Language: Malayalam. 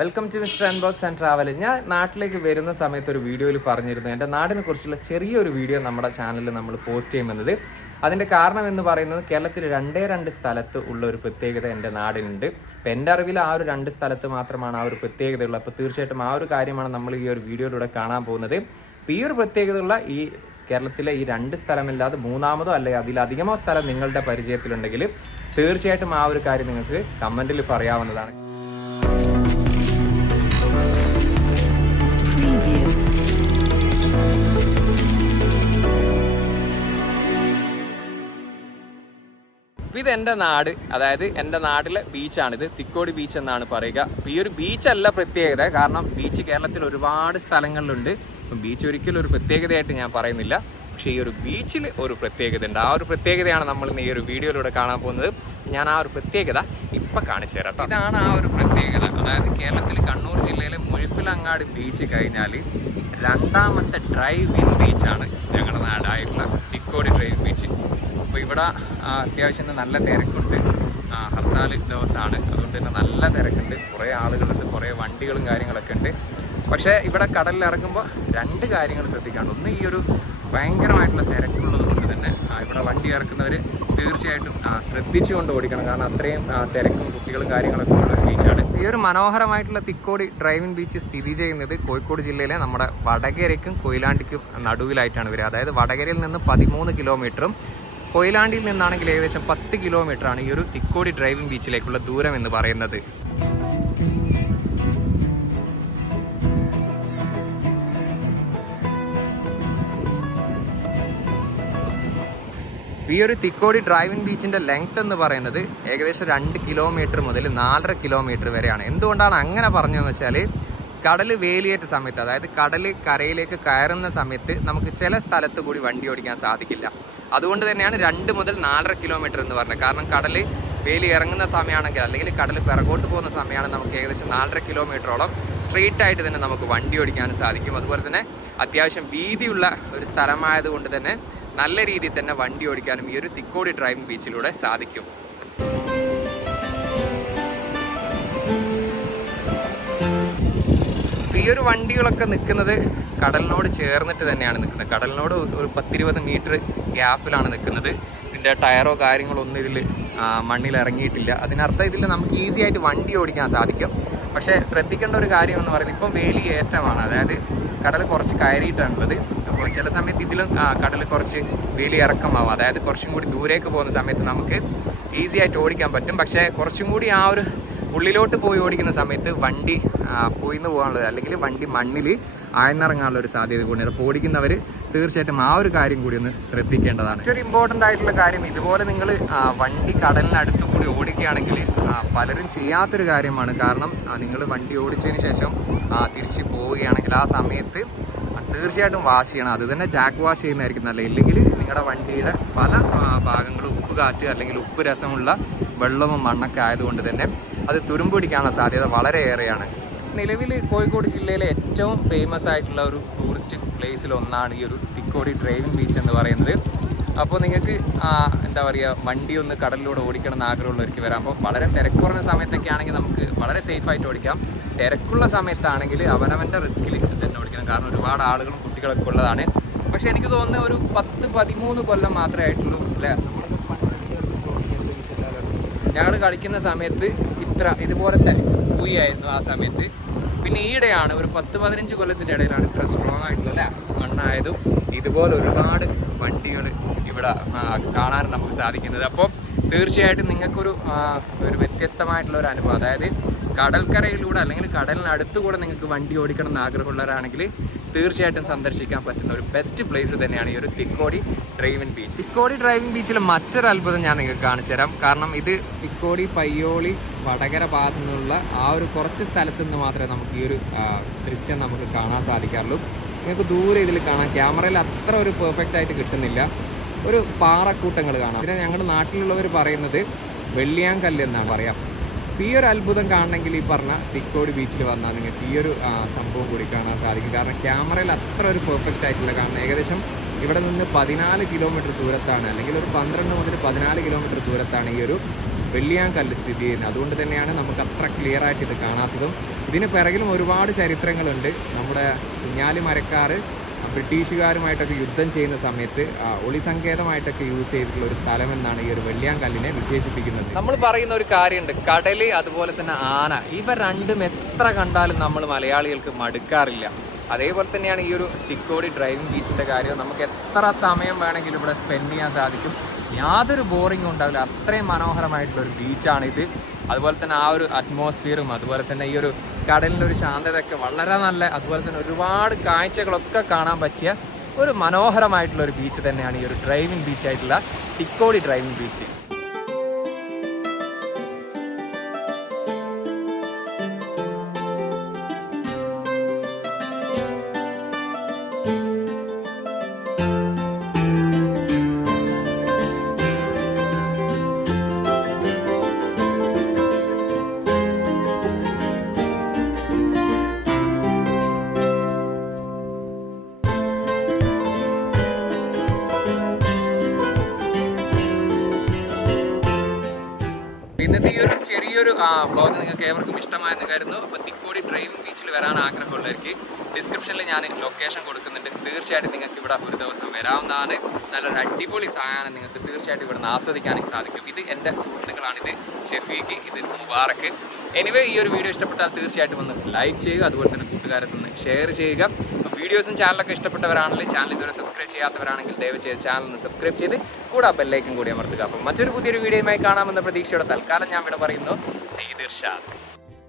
Welcome to MrUnbox and travel. ഞാൻ നാട്ടിലേക്ക് വരുന്ന സമയത്ത് ഒരു വീഡിയോയിൽ പറഞ്ഞിരുന്നു എൻ്റെ നാടിനെ കുറിച്ചുള്ള ചെറിയൊരു വീഡിയോ നമ്മുടെ ചാനലിൽ നമ്മൾ പോസ്റ്റ് ചെയ്യുന്നത്. അതിൻ്റെ കാരണം എന്ന് പറയുന്നത് കേരളത്തിൽ രണ്ട് സ്ഥലത്ത് ഉള്ള ഒരു പ്രത്യേകത എൻ്റെ നാടിനുണ്ട്. ഇപ്പം എൻ്റെ അറിവിൽ ആ ഒരു 2 സ്ഥലത്ത് മാത്രമാണ് ആ ഒരു പ്രത്യേകതയുള്ളത്. അപ്പോൾ തീർച്ചയായിട്ടും ആ ഒരു കാര്യമാണ് നമ്മൾ ഈ ഒരു വീഡിയോയിലൂടെ കാണാൻ പോകുന്നത്. അപ്പോൾ ഈ ഒരു പ്രത്യേകതയുള്ള ഈ കേരളത്തിലെ ഈ 2 സ്ഥലമല്ലാതെ മൂന്നാമതോ അല്ലെങ്കിൽ അതിലധികമോ സ്ഥലം നിങ്ങളുടെ പരിചയത്തിലുണ്ടെങ്കിൽ തീർച്ചയായിട്ടും ആ ഒരു കാര്യം നിങ്ങൾക്ക് കമൻറ്റിൽ പറയാവുന്നതാണ്. ഇത് എൻ്റെ നാട്, അതായത് എൻ്റെ നാട്ടിലെ ബീച്ചാണിത്. തിക്കോടി ബീച്ച് എന്നാണ് പറയുക. ഈ ഒരു ബീച്ചല്ല പ്രത്യേകത, കാരണം ബീച്ച് കേരളത്തിൽ ഒരുപാട് സ്ഥലങ്ങളിലുണ്ട്. ബീച്ച് ഒരിക്കലും ഒരു പ്രത്യേകതയായിട്ട് ഞാൻ പറയുന്നില്ല, പക്ഷേ ഈ ഒരു ബീച്ചിൽ ഒരു പ്രത്യേകത ഉണ്ട്. ആ ഒരു പ്രത്യേകതയാണ് നമ്മൾ ഇന്ന് ഈ ഒരു വീഡിയോയിലൂടെ കാണാൻ പോകുന്നത്. ഞാൻ ആ ഒരു പ്രത്യേകത ഇപ്പം കാണിച്ചു തരാം കേട്ടോ. ഇതാണ് ആ ഒരു പ്രത്യേകത. അതായത് കേരളത്തിൽ കണ്ണൂർ ജില്ലയിലെ മുഴുപ്പിലങ്ങാടി ബീച്ച് കഴിഞ്ഞാൽ രണ്ടാമത്തെ ഡ്രൈവ് ഇൻ ബീച്ചാണ് ഞങ്ങളുടെ നാടായിട്ടുള്ള തിക്കോടി ഡ്രൈവ് ബീച്ച്. അപ്പോൾ ഇവിടെ അത്യാവശ്യം നല്ല തിരക്കുണ്ട്. ഹർത്താൽ ദിവസമാണ്, അതുകൊണ്ട് തന്നെ നല്ല തിരക്കുണ്ട്. കുറേ ആളുകളുണ്ട്, കുറേ വണ്ടികളും കാര്യങ്ങളൊക്കെ ഉണ്ട്. പക്ഷേ ഇവിടെ കടലിൽ ഇറങ്ങുമ്പോൾ 2 കാര്യങ്ങൾ ശ്രദ്ധിക്കാണ്ട്. ഒന്ന്, ഈ ഒരു ഭയങ്കരമായിട്ടുള്ള തിരക്കുള്ളത് കൊണ്ട് തന്നെ ഇവിടെ വണ്ടി ഇറക്കുന്നവർ തീർച്ചയായിട്ടും ശ്രദ്ധിച്ചുകൊണ്ട് ഓടിക്കണം, കാരണം അത്രയും തിരക്കും കുട്ടികളും കാര്യങ്ങളൊക്കെ ഉള്ള ഒരു ബീച്ചാണ്. ഈ ഒരു മനോഹരമായിട്ടുള്ള തിക്കോടി ഡ്രൈവിംഗ് ബീച്ച് സ്ഥിതി ചെയ്യുന്നത് കോഴിക്കോട് ജില്ലയിലെ നമ്മുടെ വടകരയ്ക്കും കൊയിലാണ്ടിക്കും നടുവിലായിട്ടാണ് വരിക. അതായത് വടകരയിൽ നിന്ന് 13 കിലോമീറ്ററും കൊയിലാണ്ടിയിൽ നിന്നാണെങ്കിൽ ഏകദേശം 10 കിലോമീറ്ററാണ് ഈ ഒരു തിക്കോടി ഡ്രൈവിംഗ് ബീച്ചിലേക്കുള്ള ദൂരം എന്ന് പറയുന്നത്. ഈ ഒരു തിക്കോടി ഡ്രൈവിംഗ് ബീച്ചിൻ്റെ ലെങ്ത് എന്ന് പറയുന്നത് ഏകദേശം 2 കിലോമീറ്റർ മുതൽ 4.5 കിലോമീറ്റർ വരെയാണ്. എന്തുകൊണ്ടാണ് അങ്ങനെ പറഞ്ഞതെന്ന് വെച്ചാൽ, കടൽ വേലിയേറ്റ സമയത്ത്, അതായത് കടൽ കരയിലേക്ക് കയറുന്ന സമയത്ത് നമുക്ക് ചില സ്ഥലത്ത് കൂടി വണ്ടി ഓടിക്കാൻ സാധിക്കില്ല. അതുകൊണ്ട് തന്നെയാണ് 2 മുതൽ 4.5 കിലോമീറ്റർ എന്ന് പറഞ്ഞത്. കാരണം കടൽ വേലി ഇറങ്ങുന്ന സമയമാണെങ്കിൽ, അല്ലെങ്കിൽ കടൽ പിറകോട്ട് പോകുന്ന സമയമാണ് നമുക്ക് ഏകദേശം 4.5 കിലോമീറ്ററോളം സ്ട്രെയിറ്റ് ആയിട്ട് തന്നെ നമുക്ക് വണ്ടി ഓടിക്കാനും സാധിക്കും. അതുപോലെ തന്നെ അത്യാവശ്യം വീതിയുള്ള ഒരു സ്ഥലമായതുകൊണ്ട് തന്നെ നല്ല രീതിയിൽ തന്നെ വണ്ടി ഓടിക്കാനും ഈ ഒരു തിക്കോടി ഡ്രൈവിംഗ് ബീച്ചിലൂടെ സാധിക്കും. ഈ ഒരു വണ്ടികളൊക്കെ നിൽക്കുന്നത് കടലിനോട് ചേർന്നിട്ട് തന്നെയാണ് നിൽക്കുന്നത്. കടലിനോട് ഒരു 10-20 മീറ്റർ ഗ്യാപ്പിലാണ് നിൽക്കുന്നത്. ഇതിൻ്റെ ടയറോ കാര്യങ്ങളോ ഒന്നും ഇതിൽ മണ്ണിൽ ഇറങ്ങിയിട്ടില്ല. അതിനർത്ഥം ഇതിൽ നമുക്ക് ഈസി ആയിട്ട് വണ്ടി ഓടിക്കാൻ സാധിക്കും. പക്ഷേ ശ്രദ്ധിക്കേണ്ട ഒരു കാര്യം എന്ന് പറയുന്നത്, ഇപ്പം വേലി ഏറ്റമാണ്, അതായത് കടൽ കുറച്ച് കയറിയിട്ടാണുള്ളത്. അപ്പോൾ ചില സമയത്ത് ഇതിലും കടൽ കുറച്ച് വേലി ഇറക്കമാവും. അതായത് കുറച്ചും കൂടി ദൂരേക്ക് പോകുന്ന സമയത്ത് നമുക്ക് ഈസി ആയിട്ട് ഓടിക്കാൻ പറ്റും. പക്ഷേ കുറച്ചും കൂടി ആ ഒരു ഉള്ളിലോട്ട് പോയി ഓടിക്കുന്ന സമയത്ത് വണ്ടി പോയിന്ന് പോകാനുള്ളത്, അല്ലെങ്കിൽ വണ്ടി മണ്ണിൽ ആഴ്ന്നിറങ്ങാനുള്ള ഒരു സാധ്യത കൂടിയാണ്. അപ്പോൾ ഓടിക്കുന്നവർ തീർച്ചയായിട്ടും ആ ഒരു കാര്യം കൂടി ഒന്ന് ശ്രദ്ധിക്കേണ്ടതാണ്. ഏറ്റവും ഇമ്പോർട്ടൻ്റ് ആയിട്ടുള്ള കാര്യം, ഇതുപോലെ നിങ്ങൾ വണ്ടി കടലിനടുത്ത് കൂടി ഓടിക്കുകയാണെങ്കിൽ പലരും ചെയ്യാത്തൊരു കാര്യമാണ്. കാരണം നിങ്ങൾ വണ്ടി ഓടിച്ചതിന് ശേഷം തിരിച്ച് പോവുകയാണെങ്കിൽ ആ സമയത്ത് തീർച്ചയായിട്ടും വാഷ് ചെയ്യണം. അത് തന്നെ ജാക്ക് വാഷ് ചെയ്യുന്നതായിരിക്കും നല്ലത്. ഇല്ലെങ്കിൽ നിങ്ങളുടെ വണ്ടിയുടെ പല ഭാഗങ്ങളും ഉപ്പ് കാറ്റ് അല്ലെങ്കിൽ ഉപ്പ് രസമുള്ള വെള്ളവും മണ്ണൊക്കെ ആയതുകൊണ്ട് തന്നെ അത് തുരുമ്പ് പിടിക്കാനുള്ള സാധ്യത വളരെയേറെയാണ്. നിലവിൽ കോഴിക്കോട് ജില്ലയിലെ ഏറ്റവും ഫേമസ് ആയിട്ടുള്ള ഒരു ടൂറിസ്റ്റ് പ്ലേസിലൊന്നാണ് ഈ ഒരു തിക്കോടി ഡ്രൈവിംഗ് ബീച്ച് എന്ന് പറയുന്നത്. അപ്പോൾ നിങ്ങൾക്ക് എന്താ പറയുക, വണ്ടി ഒന്ന് കടലിലൂടെ ഓടിക്കണം എന്ന് ആഗ്രഹമുള്ളവർക്ക് വരാം. അപ്പോൾ വളരെ തിരക്ക് കുറഞ്ഞ സമയത്തൊക്കെ ആണെങ്കിൽ നമുക്ക് വളരെ സേഫായിട്ട് ഓടിക്കാം. തിരക്കുള്ള സമയത്താണെങ്കിൽ അവനവൻ്റെ റിസ്കിൽ തന്നെ ഓടിക്കണം, കാരണം ഒരുപാട് ആളുകളും കുട്ടികളൊക്കെ ഉള്ളതാണ്. പക്ഷേ എനിക്ക് തോന്നുന്നത് ഒരു 10-13 കൊല്ലം മാത്രമേ ആയിട്ടുള്ളൂ അല്ലേ. ഞങ്ങൾ കളിക്കുന്ന സമയത്ത് ഇതുപോലത്തെ പൂയായിരുന്നു ആ സമയത്ത്. പിന്നെ ഈയിടെയാണ് ഒരു 10-15 കൊല്ലത്തിൻ്റെ ഇടയിലാണ് ഇത്ര സ്ട്രോങ് ആയിട്ടുള്ളത് അല്ലേ, മണ്ണായതും ഇതുപോലെ ഒരുപാട് വണ്ടികൾ ഇവിടെ കാണാൻ നമുക്ക് സാധിക്കുന്നത്. അപ്പോൾ തീർച്ചയായിട്ടും നിങ്ങൾക്കൊരു വ്യത്യസ്തമായിട്ടുള്ള ഒരു അനുഭവം, അതായത് കടൽക്കരയിലൂടെ അല്ലെങ്കിൽ കടലിനടുത്തുകൂടെ നിങ്ങൾക്ക് വണ്ടി ഓടിക്കണം എന്ന് ആഗ്രഹമുള്ളവരാണെങ്കിൽ തീർച്ചയായിട്ടും സന്ദർശിക്കാൻ പറ്റുന്ന ഒരു ബെസ്റ്റ് പ്ലേസ് തന്നെയാണ് ഈ ഒരു Thikkodi driving beach. Thikkodi driving ബീച്ചിൽ മറ്റൊരു അത്ഭുതം ഞാൻ നിങ്ങൾക്ക് കാണിച്ചു തരാം. കാരണം ഇത് തിക്കോടി, പയ്യോളി, വടകര ഭാഗത്തു നിന്നുള്ള ആ ഒരു കുറച്ച് സ്ഥലത്തു നിന്ന് മാത്രമേ നമുക്ക് ഈ ഒരു ദൃശ്യം നമുക്ക് കാണാൻ സാധിക്കാറുള്ളൂ. നിങ്ങൾക്ക് ദൂരെ ഇതിൽ കാണാം, ക്യാമറയിൽ അത്ര ഒരു പെർഫെക്റ്റ് ആയിട്ട് കിട്ടുന്നില്ല. ഒരു പാറക്കൂട്ടങ്ങൾ കാണാം. ഇതിനെ ഞങ്ങളുടെ നാട്ടിലുള്ളവർ പറയുന്നത് വെള്ളിയാങ്കല്ല് എന്നാണ് പറയാം. ഈ ഒരു അത്ഭുതം കാണണമെങ്കിൽ ഈ പറഞ്ഞ തിക്കോടി ബീച്ചിൽ വന്നാൽ നിങ്ങൾക്ക് ഈ ഒരു സംഭവം കൂടി കാണാൻ സാധിക്കും. കാരണം ക്യാമറയിൽ അത്ര ഒരു പെർഫെക്റ്റ് ആയിട്ടുള്ള കാണുന്നത്. ഏകദേശം ഇവിടെ നിന്ന് 14 കിലോമീറ്റർ ദൂരത്താണ്, അല്ലെങ്കിൽ ഒരു 12 മുതൽ 14 കിലോമീറ്റർ ദൂരത്താണ് ഈ ഒരു വെള്ളിയാങ്കല്ല് സ്ഥിതി ചെയ്യുന്നത്. അതുകൊണ്ട് തന്നെയാണ് നമുക്ക് അത്ര ക്ലിയർ ആയിട്ട് ഇത് കാണാത്തതും. ഇതിന് പിറകിലും ഒരുപാട് ചരിത്രങ്ങളുണ്ട്. നമ്മുടെ കുഞ്ഞാലി മരക്കാർ ബ്രിട്ടീഷുകാരുമായിട്ടൊക്കെ യുദ്ധം ചെയ്യുന്ന സമയത്ത് ഒളിസങ്കേതമായിട്ടൊക്കെ യൂസ് ചെയ്തിട്ടുള്ള ഒരു സ്ഥലമെന്നാണ് ഈ ഒരു വെള്ളിയാങ്കല്ലിനെ വിശേഷിപ്പിക്കുന്നത്. നമ്മൾ പറയുന്ന ഒരു കാര്യമുണ്ട്, കടല് അതുപോലെ തന്നെ ആന, ഇവ രണ്ടും എത്ര കണ്ടാലും നമ്മൾ മലയാളികൾക്ക് മടുക്കാറില്ല. അതേപോലെ തന്നെയാണ് ഈ ഒരു തിക്കോടി ഡ്രൈവിംഗ് ബീച്ചിൻ്റെ കാര്യം. നമുക്ക് എത്ര സമയം വേണമെങ്കിലും ഇവിടെ സ്പെൻഡ് ചെയ്യാൻ സാധിക്കും, യാതൊരു ബോറിങ്ങും ഉണ്ടാവില്ല. അത്രയും മനോഹരമായിട്ടുള്ളൊരു ബീച്ചാണിത്. അതുപോലെ തന്നെ ആ ഒരു അറ്റ്മോസ്ഫിയറും അതുപോലെ തന്നെ ഈ ഒരു കടലിൻ്റെ ഒരു ശാന്തതയൊക്കെ വളരെ നല്ല, അതുപോലെ തന്നെ ഒരുപാട് കാഴ്ചകളൊക്കെ കാണാൻ പറ്റിയ ഒരു മനോഹരമായിട്ടുള്ളൊരു ബീച്ച് തന്നെയാണ് ഈ ഒരു ഡ്രൈവിംഗ് ബീച്ചായിട്ടുള്ള തിക്കോടി ഡ്രൈവിംഗ് ബീച്ച്. ഇന്നത്തെ ഈ ഒരു ചെറിയൊരു വ്ളോഗ് നിങ്ങൾക്ക് ഏവർക്കും ഇഷ്ടമായെന്ന് കരുതുന്നു. അപ്പോൾ തിക്കോടി ഡ്രൈവിംഗ് ബീച്ചിൽ വരാൻ ആഗ്രഹമുള്ളവർക്ക് ഡിസ്ക്രിപ്ഷനിൽ ഞാൻ ലൊക്കേഷൻ കൊടുക്കുന്നുണ്ട്. തീർച്ചയായിട്ടും നിങ്ങൾക്ക് ഇവിടെ ഒരു ദിവസം വരാവുന്നതാണ്. നല്ലൊരു അടിപൊളി സാധനം നിങ്ങൾക്ക് തീർച്ചയായിട്ടും ഇവിടെ നിന്ന് ആസ്വദിക്കാനും സാധിക്കും. ഇത് എൻ്റെ സുഹൃത്തുക്കളാണിത്, ഷെഫീഖ്, ഇത് മുബാറക്ക്. എനിവേ ഈ ഒരു വീഡിയോ ഇഷ്ടപ്പെട്ടാൽ തീർച്ചയായിട്ടും ഒന്ന് ലൈക്ക് ചെയ്യുക, അതുപോലെ തന്നെ കൂട്ടുകാരൊക്കെ ഒന്ന് ഷെയർ ചെയ്യുക. വീഡിയോസും ചാനലൊക്കെ ഇഷ്ടപ്പെട്ടവരാണെങ്കിൽ, ചാനൽ ഇതുവരെ സബ്സ്ക്രൈബ് ചെയ്യാത്തവരാണെങ്കിൽ ദയവ് ചെയ്ത് ചാനൽ ഒന്ന് സബ്സ്ക്രൈബ് ചെയ്ത് കൂടെ ബെല്ലൈക്കൻ കൂടി അമർത്തുക. അപ്പം മറ്റൊരു പുതിയൊരു വീഡിയോയുമായി കാണാമെന്ന പ്രതീക്ഷയോടെ തൽക്കാലം ഞാൻ ഇവിടെ പറയുന്നു. സീദിർഷാദ്.